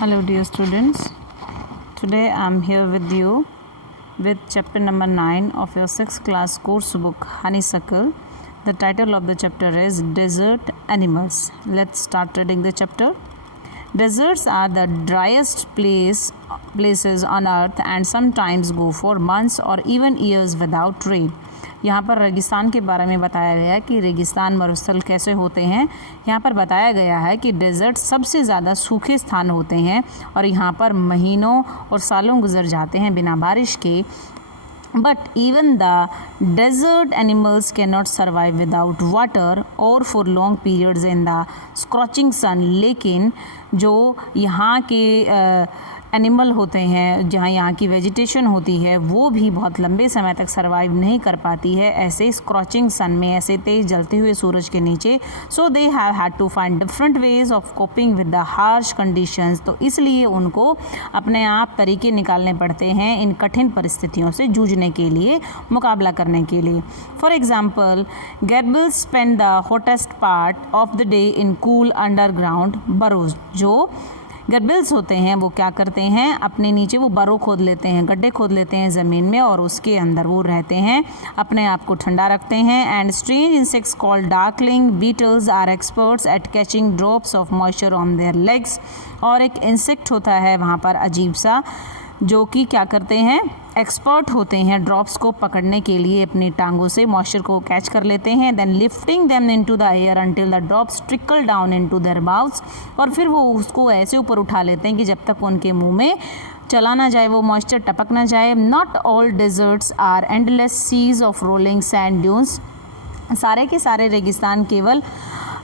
Hello dear students, today I am here with you with chapter number 9 of your 6th class course book Honeysuckle. The title of the chapter is Desert Animals. Let's start reading the chapter. Deserts are the driest places on earth and sometimes go for months or even years without rain. यहाँ पर रेगिस्तान के बारे में बताया गया है कि रेगिस्तान मरुस्थल कैसे होते हैं. यहाँ पर बताया गया है कि डेजर्ट सबसे ज़्यादा सूखे स्थान होते हैं और यहाँ पर महीनों और सालों गुजर जाते हैं बिना बारिश के. But even the desert animals cannot survive without water or for long periods in the scorching sun. लेकिन जो यहाँ के एनिमल होते हैं, जहाँ यहाँ की वेजिटेशन होती है, वो भी बहुत लंबे समय तक सर्वाइव नहीं कर पाती है ऐसे स्क्रॉचिंग सन में, ऐसे तेज जलते हुए सूरज के नीचे. So they have had to find different ways of coping with the harsh conditions. तो इसलिए उनको अपने आप तरीके निकालने पड़ते हैं इन कठिन परिस्थितियों से जूझने के लिए, मुकाबला करने के लिए. For example, gerbils spend the hottest part of the day in cool underground burrows. जो गेरबिल्स होते हैं वो क्या करते हैं, अपने नीचे वो बरो खोद लेते हैं, गड्ढे खोद लेते हैं ज़मीन में और उसके अंदर वो रहते हैं, अपने आप को ठंडा रखते हैं. And strange insects called darkling beetles are experts at catching drops of moisture on their legs. और एक इंसेक्ट होता है वहाँ पर अजीब सा, जो कि क्या करते हैं, एक्सपर्ट होते हैं ड्रॉप्स को पकड़ने के लिए, अपनी टांगों से मॉइस्चर को कैच कर लेते हैं. Then lifting them into the air until the drops trickle down into their mouths. और फिर वो उसको ऐसे ऊपर उठा लेते हैं कि जब तक उनके मुंह में चला ना जाए, वो मॉइस्चर टपक ना जाए. Not all deserts are endless seas of rolling sand dunes. सारे के सारे रेगिस्तान केवल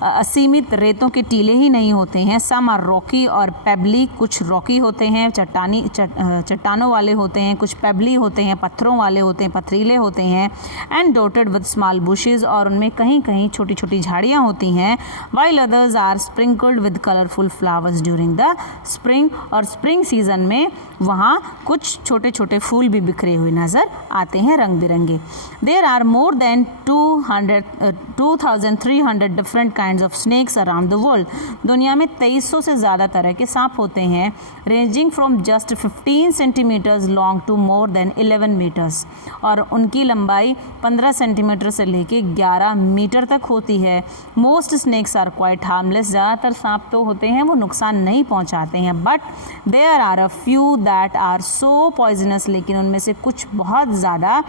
असीमित रेतों के टीले ही नहीं होते हैं. सम आर रॉकी और पेबली. कुछ रॉकी होते हैं, चट्टानों वाले होते हैं, कुछ पेबली होते हैं, पत्थरों वाले होते हैं, पथरीले होते हैं. And dotted with small bushes. और उनमें कहीं कहीं छोटी छोटी झाड़ियाँ होती हैं. While others are sprinkled with colourful flowers during the spring. और स्प्रिंग सीजन में वहाँ कुछ छोटे छोटे फूल भी बिखरे हुए नज़र आते हैं, रंग बिरंगे. There are more than 2300 different kinds of snakes around the world. दुनिया में 2300 से ज़्यादा तरह के सांप होते हैं. Ranging from just 15 centimetres long to more than 11 metres. और उनकी लंबाई 15 सेंटीमीटर से लेके 11 मीटर तक होती है. Most snakes are quite harmless. ज़्यादातर सांप तो होते हैं वो नुकसान नहीं पहुंचाते हैं. But there are a few that are so poisonous. लेकिन उनमें से कुछ बहुत ज़्यादा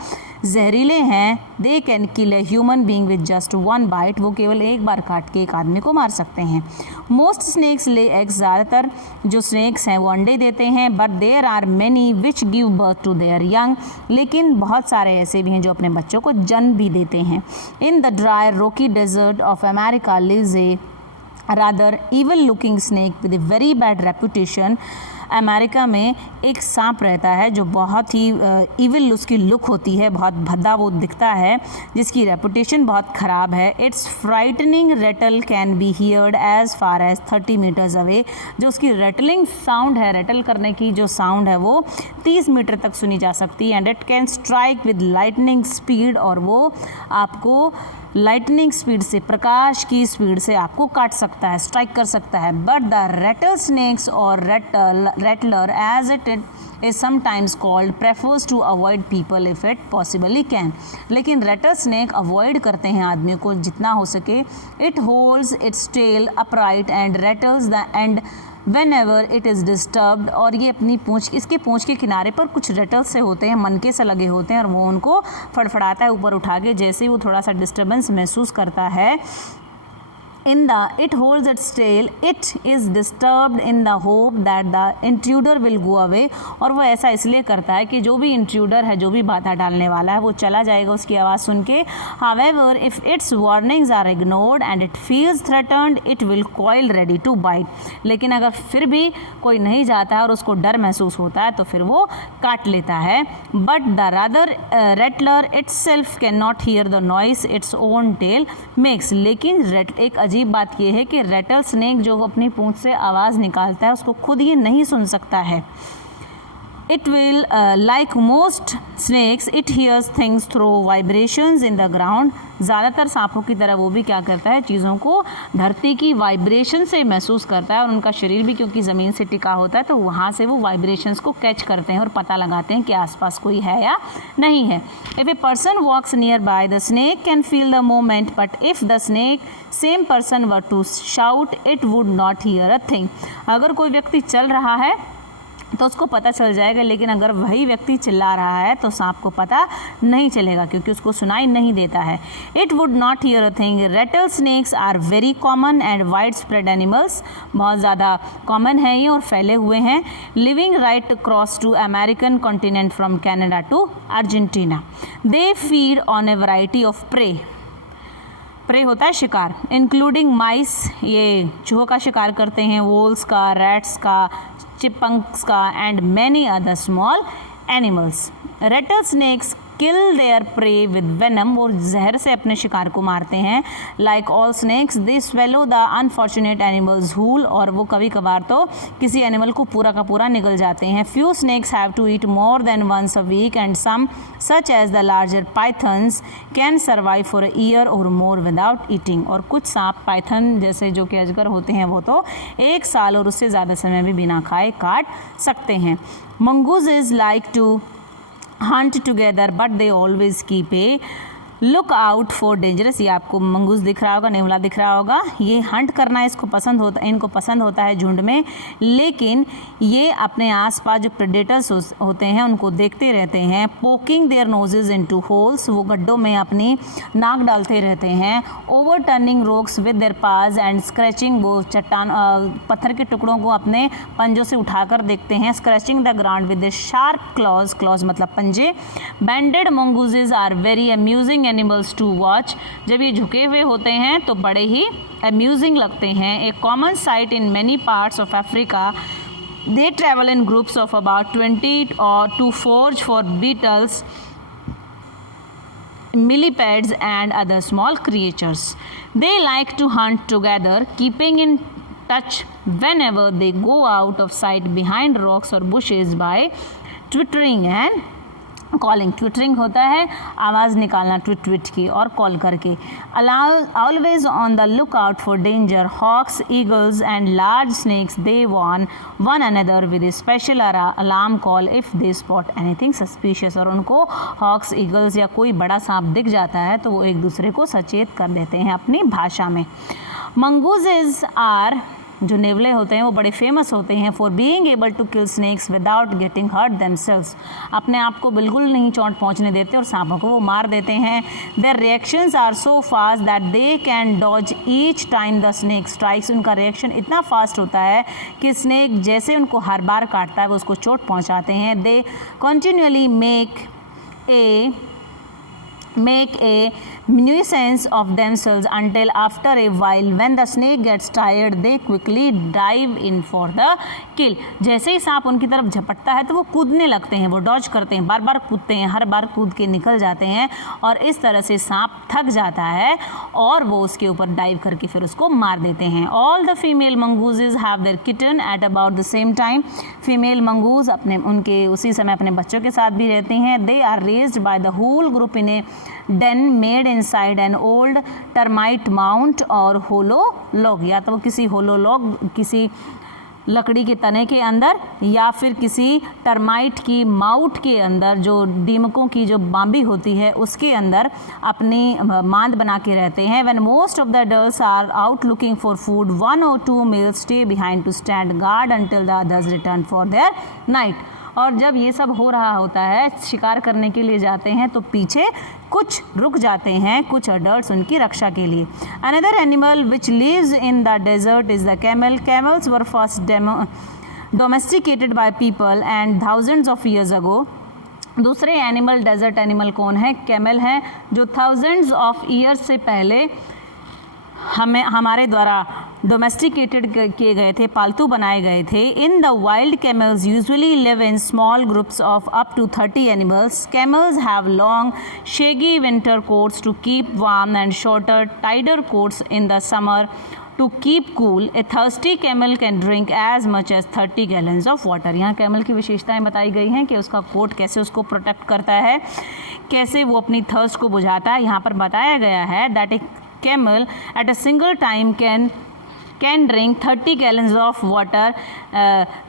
जहरीले हैं. They can kill a human being with just one bite. वो केवल एक बार काट के एक आदमी को मार सकते हैं. Most snakes lay eggs. ज़्यादातर जो स्नेक्स हैं वो अंडे देते हैं. But there are many which give birth to their young. लेकिन बहुत सारे ऐसे भी हैं जो अपने बच्चों को जन्म भी देते हैं. In the dry rocky desert of America lives a rather evil looking snake with a very bad reputation. America में एक सांप रहता है जो बहुत ही इविल उसकी लुक होती है, बहुत भद्दा वो दिखता है, जिसकी रेपुटेशन बहुत ख़राब है. Its frightening rattle can be heard as far as 30 metres away. जो उसकी रेटलिंग साउंड है, रेटल करने की जो साउंड है वो 30 मीटर तक सुनी जा सकती है. And it can strike with lightning speed. और वो आपको लाइटनिंग स्पीड से, प्रकाश की स्पीड से आपको काट सकता है, स्ट्राइक कर सकता है. बट द रेटल स्नेक्स और rattler as it is sometimes called prefers to avoid people if it possibly can. लेकिन रेटल स्नेक अवॉइड करते हैं आदमियों को जितना हो सके. It holds its tail upright and rattles the end whenever it is disturbed. और ये अपनी पूँछ, इसके पूँछ के किनारे पर कुछ रेटल्स से होते हैं, मनके से लगे होते हैं, और वो उनको फड़फड़ाता है ऊपर उठा के जैसे ही वो थोड़ा सा डिस्टर्बेंस महसूस करता है. It holds its tail. It is disturbed in the hope that the intruder will go away. और वो ऐसा इसलिए करता है कि जो भी इंट्रूडर है, जो भी बाधा डालने वाला है, वो चला जाएगा उसकी आवाज़ सुन के. However, if its warnings are ignored and it feels threatened, it will coil ready to bite. लेकिन अगर फिर भी कोई नहीं जाता है और उसको डर महसूस होता है तो फिर वो काट लेता है. But the rather rattler itself cannot hear the noise its own tail makes. लेकिन एक अजीब बात यह है कि रेटल स्नेक जो अपनी पूंछ से आवाज़ निकालता है उसको खुद ये नहीं सुन सकता है. It will, like most snakes, it hears things through vibrations in the ground. ज़्यादातर सांपों की तरह वो भी क्या करता है, चीज़ों को धरती की वाइब्रेशन से महसूस करता है, और उनका शरीर भी क्योंकि ज़मीन से टिका होता है तो वहाँ से वो वाइब्रेशंस को कैच करते हैं और पता लगाते हैं कि आसपास कोई है या नहीं है. If a person walks nearby, the snake can feel the movement, but if the same person were to shout, it would not hear a thing. अगर कोई व्यक्ति चल रहा है तो उसको पता चल जाएगा, लेकिन अगर वही व्यक्ति चिल्ला रहा है तो सांप को पता नहीं चलेगा क्योंकि उसको सुनाई नहीं देता है. It would not hear a thing. Rattlesnakes are very common and wide spread animals. बहुत ज़्यादा कॉमन है ये और फैले हुए हैं. Living right cross to American continent from Canada to Argentina. They feed on a variety of prey. Prey होता है शिकार, इंक्लूडिंग माइस, ये चूहों का शिकार करते हैं, वोल्स का, रैट्स का, चिपंक्स का, and many other small animals. Rattlesnakes kill their prey with venom. और जहर से अपने शिकार को मारते हैं. Like all snakes they swallow the unfortunate animals whole. और वो कभी कभार तो किसी एनिमल को पूरा का पूरा निगल जाते हैं. Few snakes have to eat more than once a week and some such as the larger pythons can survive for a year or more without eating. और कुछ सांप पाइथन जैसे जो कि अजगर होते हैं वो तो 1 साल और उससे ज़्यादा समय भी बिना खाए काट सकते हैं. Mongoose is like to hunt together but they always keep a look out for dangerous. ये आपको मंगूस दिख रहा होगा, नेवला दिख रहा होगा. ये हंट करना इनको पसंद होता है झुंड में, लेकिन ये अपने आसपास जो प्रेडेटर्स होते हैं उनको देखते रहते हैं. Poking their noses into holes. वो गड्ढों में अपनी नाक डालते रहते हैं. Overturning rocks with their paws and scratching. वो चट्टान पत्थर के टुकड़ों को अपने पंजों से उठाकर देखते हैं. Scratching the ground with the sharp claws. Claws मतलब पंजे. Banded mongooses are very amusing animals to watch. जब ये झुके हुए होते हैं तो बड़े ही अम्यूजिंग लगते हैं. A common sight in many parts of Africa. They travel in groups of about 20 or to forage for beetles, millipedes and other small creatures. They like to hunt together, keeping in touch whenever they go out of sight behind rocks or bushes by twittering and calling. Twittering होता है आवाज़ निकालना tweet की और call करके. Always on the look out for danger. Hawks, eagles and large snakes they warn one another with special alarm call if they spot anything suspicious. और उनको hawks, eagles या कोई बड़ा सांप दिख जाता है तो वो एक दूसरे को सचेत कर देते हैं अपनी भाषा में. मंगूजेज आर, जो नेवले होते हैं वो बड़े फेमस होते हैं for being able to kill snakes without getting hurt themselves. अपने आप को बिल्कुल नहीं चोट पहुंचने देते और सांपों को वो मार देते हैं. Their reactions are so fast that they can dodge each time the snake strikes. उनका रिएक्शन इतना फास्ट होता है कि स्नेक जैसे उनको हर बार काटता है वो उसको चोट पहुँचाते हैं. दे continually make a nuisance of themselves until after a while when the snake gets tired they quickly dive in for the kill. जैसे ही सांप उनकी तरफ झपटता है तो वो कूदने लगते हैं, वो डॉज करते हैं, बार बार कूदते हैं, हर बार कूद के निकल जाते हैं और इस तरह से सांप थक जाता है और वो उसके ऊपर डाइव करके फिर उसको मार देते हैं. All the female mongooses have their kitten at about the same time. Female mongoose उनके उसी समय अपने बच्चों के साथ भी रहते हैं. They are raised by the whole group in a den made inside an old termite mound और होलो लॉग. या तो वो किसी होलो लॉग, किसी लकड़ी के तने के अंदर या फिर किसी टर्माइट की माउट के अंदर, जो दीमकों की जो बाम्बी होती है उसके अंदर अपनी मांद बना के रहते हैं. When most of the adults are out looking for food, 1 or 2 males stay behind to stand guard until the others return for their night. और जब ये सब हो रहा होता है, शिकार करने के लिए जाते हैं तो पीछे कुछ रुक जाते हैं, कुछ अडल्ट्स उनकी रक्षा के लिए. Another animal which lives in the desert is the camel. Camels were first domesticated by people and thousands of years ago. दूसरे एनिमल, डेजर्ट एनिमल कौन है? कैमल हैं, जो थाउजेंड्स ऑफ ईयर्स से पहले हमारे द्वारा डोमेस्टिकेटेड किए गए थे, पालतू बनाए गए थे. In the wild camels usually live in small groups of up to 30 animals. Camels have long shaggy winter coats to keep warm and shorter tidier coats in the summer to keep cool a thirsty camel can drink as much as 30 gallons of water. यहाँ camel की विशेषताएं बताई गई हैं कि उसका coat कैसे उसको प्रोटेक्ट करता है, कैसे वो अपनी थर्स्ट को बुझाता है। यहाँ पर बताया गया है that A camel at a single time can drink 30 gallons of water,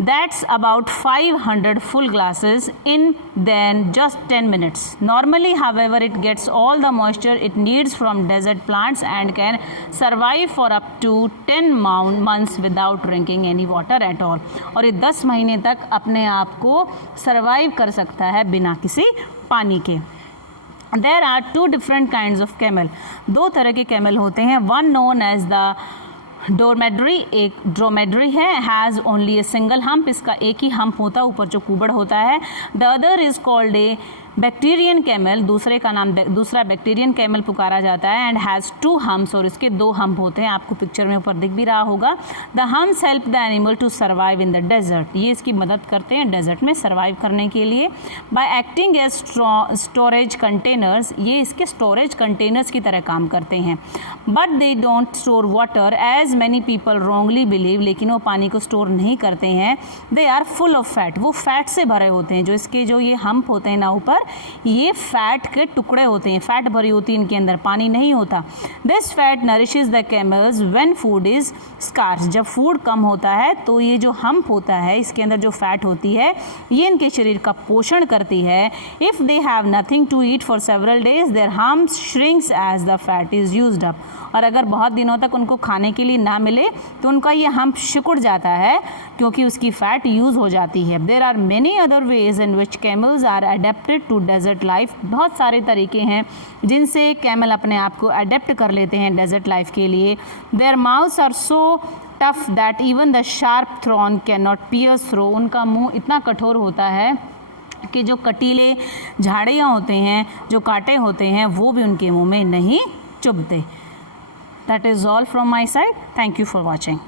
that's about 500 full glasses in then just 10 minutes. Normally, however, it gets all the moisture it needs from desert plants and can survive for up to 10 months without drinking any water at all. और ये 10 महीने तक अपने आप को survive कर सकता है बिना किसी पानी के। There are two different kinds of camel. दो तरह के कैमल होते हैं। One known as the ड्रोमेड्री, एक ड्रोमेड्री है, has only a single hump, इसका एक ही हम्प होता है, ऊपर जो कुबड़ होता है। The other is called a Bactrian camel, दूसरे का नाम दूसरा बैक्टीरियन कैमल पुकारा जाता है। एंड हैज़ 2 हम्प्स, और इसके 2 हम्प होते हैं, आपको पिक्चर में ऊपर दिख भी रहा होगा। The humps help the animal to survive in the desert, ये इसकी मदद करते हैं डेजर्ट में सर्वाइव करने के लिए। By acting as storage containers, ये इसके स्टोरेज कंटेनर्स की तरह काम करते हैं। But they don't store water as many people wrongly believe, लेकिन वो पानी को स्टोर नहीं करते हैं। They are full of fat, वो फैट से भरे होते हैं। जो इसके जो ये हम्प होते हैं ना ऊपर, ये फैट के टुकड़े होते हैं, फैट भरी होती है इनके अंदर, पानी नहीं होता। This fat nourishes the camels when food is scarce, जब फूड कम होता है तो ये जो हम्प होता है इसके अंदर जो फैट होती है ये इनके शरीर का पोषण करती है। If they have nothing to eat for several days their humps shrinks as the fat is used up, और अगर बहुत दिनों तक उनको खाने के लिए ना मिले तो उनका ये हम्प सिकुड़ जाता है क्योंकि उसकी फैट यूज़ हो जाती है। There are many other ways in which camels are adapted to desert life, बहुत सारे तरीके हैं जिनसे कैमल अपने आप को अडेप्ट कर लेते हैं डेजर्ट लाइफ के लिए। Their mouths are so tough that even the sharp thorn can not pierce through, उनका मुंह इतना कठोर होता है कि जो कटीले झाड़ियाँ होते हैं, जो कांटे होते हैं, वो भी उनके मुंह में नहीं चुभते। That is all from my side. Thank you for watching.